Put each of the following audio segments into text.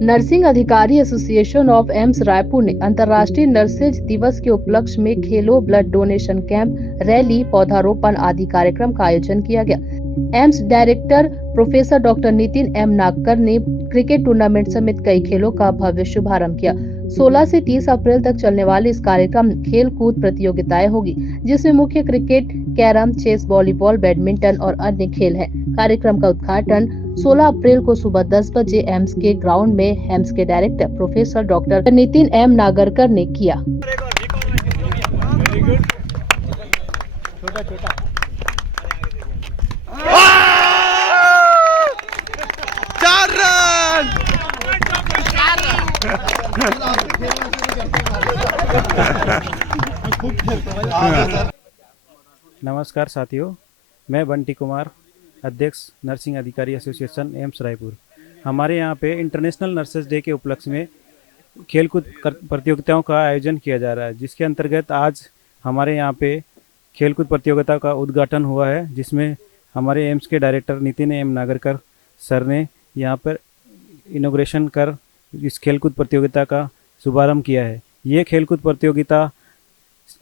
Nursing अधिकारी association of AIIMS Raipur ने अंतर्राष्ट्रीय नर्सेज दिवस के उपलक्ष्य में खेलो, ब्लड डोनेशन कैंप, रैली, पौधारोपण आदि कार्यक्रम का आयोजन किया गया। AIIMS director professor doctor Nitin M Nagkar ने क्रिकेट टूर्नामेंट समेत कई खेलों का भव्य शुभारंभ किया। 16 से 30 अप्रैल तक चलने वाले इस कार्यक्रम में खेल कूद प्रतियोगिताएं होगी, जिसमें मुख्य cricket, carrom, chess, volleyball, badminton और अन्य खेल हैं। कार्यक्रम का उद्घाटन 16 अप्रैल को सुबह 10 बजे एम्स के ग्राउंड में एम्स के director professor doctor Nitin M Nagarkar ने किया। नमस्कार साथियों, मैं बंटी कुमार, अध्यक्ष नर्सिंग अधिकारी एसोसिएशन एम्स रायपुर। हमारे यहाँ पे इंटरनेशनल नर्सेज डे के उपलक्ष्य में खेलकूद प्रतियोगिताओं का आयोजन किया जा रहा है, जिसके अंतर्गत आज हमारे यहाँ पे खेलकूद प्रतियोगिता का उद्घाटन हुआ है, जिसमें हमारे एम्स के director Nitin M Nagarkar sir ने यहाँ पर इनॉग्रेशन कर इस खेलकूद प्रतियोगिता का शुभारंभ किया है। ये खेलकूद प्रतियोगिता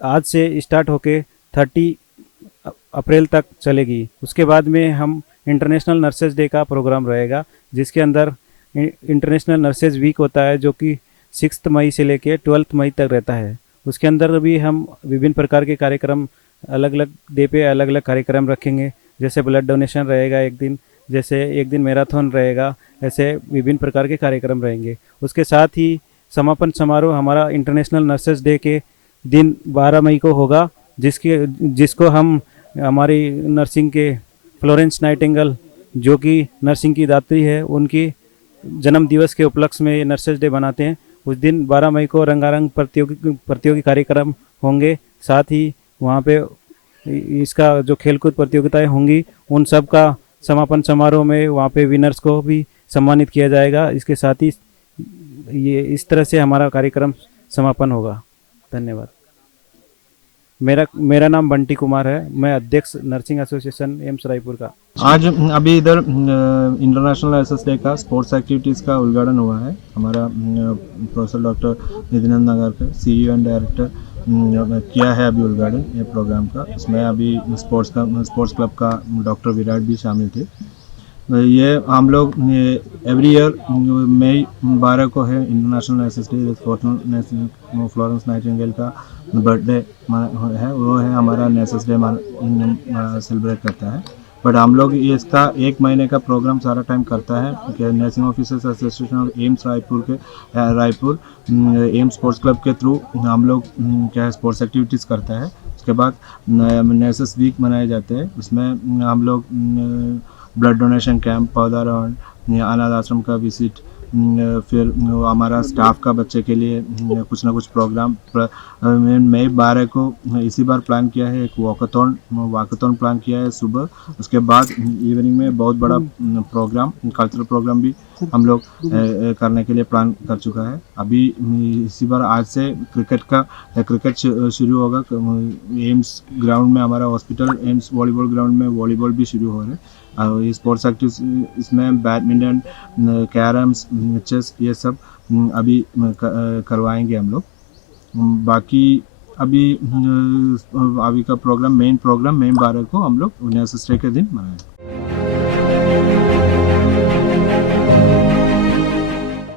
आज से स्टार्ट होके 30 अप्रैल तक चलेगी। उसके बाद में हम इंटरनेशनल नर्सेज डे का प्रोग्राम रहेगा, जिसके अंदर इंटरनेशनल नर्सेज वीक होता है, जो कि 6 मई से लेके 12 मई तक रहता है। उसके अंदर भी हम विभिन्न प्रकार के कार्यक्रम अलग अलग डे पे अलग अलग कार्यक्रम रखेंगे। जैसे ब्लड डोनेशन रहेगा एक दिन, जैसे एक दिन मैराथन रहेगा, ऐसे विभिन्न प्रकार के कार्यक्रम रहेंगे। उसके साथ ही समापन समारोह हमारा इंटरनेशनल नर्सेज डे के दिन 12 मई को होगा, जिसको हम हमारी नर्सिंग के फ्लोरेंस नाइटिंगेल, जो कि नर्सिंग की दात्री है, उनकी जन्म दिवस के उपलक्ष्य में ये नर्सेज डे बनाते हैं। उस दिन 12 मई को रंगारंग प्रतियोगी कार्यक्रम होंगे। साथ ही वहाँ पे इसका जो खेलकूद प्रतियोगिताएं होंगी, उन सब का समापन समारोह में वहाँ पे विनर्स को भी सम्मानित किया जाएगा। इसके साथ ही ये इस तरह से हमारा कार्यक्रम समापन होगा। धन्यवाद। मेरा नाम बंटी कुमार है, मैं अध्यक्ष नर्सिंग एसोसिएशन एम्स रायपुर का। आज अभी इधर इंटरनेशनल नर्सेज डे का स्पोर्ट्स एक्टिविटीज़ का उद्घाटन हुआ है। हमारा professor doctor Nitin Nagarkar CEO and director किया है अभी उद्घाटन ये प्रोग्राम का। इसमें अभी स्पोर्ट्स क्लब का डॉक्टर विराट भी शामिल थे। ये हम लोग एवरी ईयर मई 12 को है international nurses day, Florence Nightingale का बर्थडे है, वो है हमारा नर्सेज डे सेलिब्रेट करता है। बट हम लोग इसका 1 महीने का प्रोग्राम सारा टाइम करता है कि nursing officers association of AIIMS Raipur AIIMS sports club के थ्रू हम लोग क्या है स्पोर्ट्स एक्टिविटीज़ करता है। उसके बाद नर्सेस वीक मनाए जाते हैं। उसमें हम लोग ब्लड डोनेशन कैंप, पौधारोपण, अनाथ आश्रम का विजिट, फिर हमारा स्टाफ का बच्चे के लिए कुछ ना कुछ प्रोग्राम मई 12 को इसी बार प्लान किया है। एक वॉकाथॉन प्लान किया है सुबह। उसके बाद इवनिंग में बहुत बड़ा प्रोग्राम, कल्चरल प्रोग्राम भी हम लोग करने के लिए प्लान कर चुका है। अभी इसी बार आज से क्रिकेट शुरू होगा। एम्स ग्राउंड में हमारा हॉस्पिटल एम्स वॉलीबॉल ग्राउंड में वॉलीबॉल भी शुरू हो रहे हैं। ये स्पोर्ट्स एक्टिविटीज इसमें बैडमिंटन, कैरम्स, चेस, ये सब अभी करवाएंगे हम लोग। बाकी अभी का मेन प्रोग्राम मई 12 को हम लोग नर्सेज डे के दिन मनाएंगे।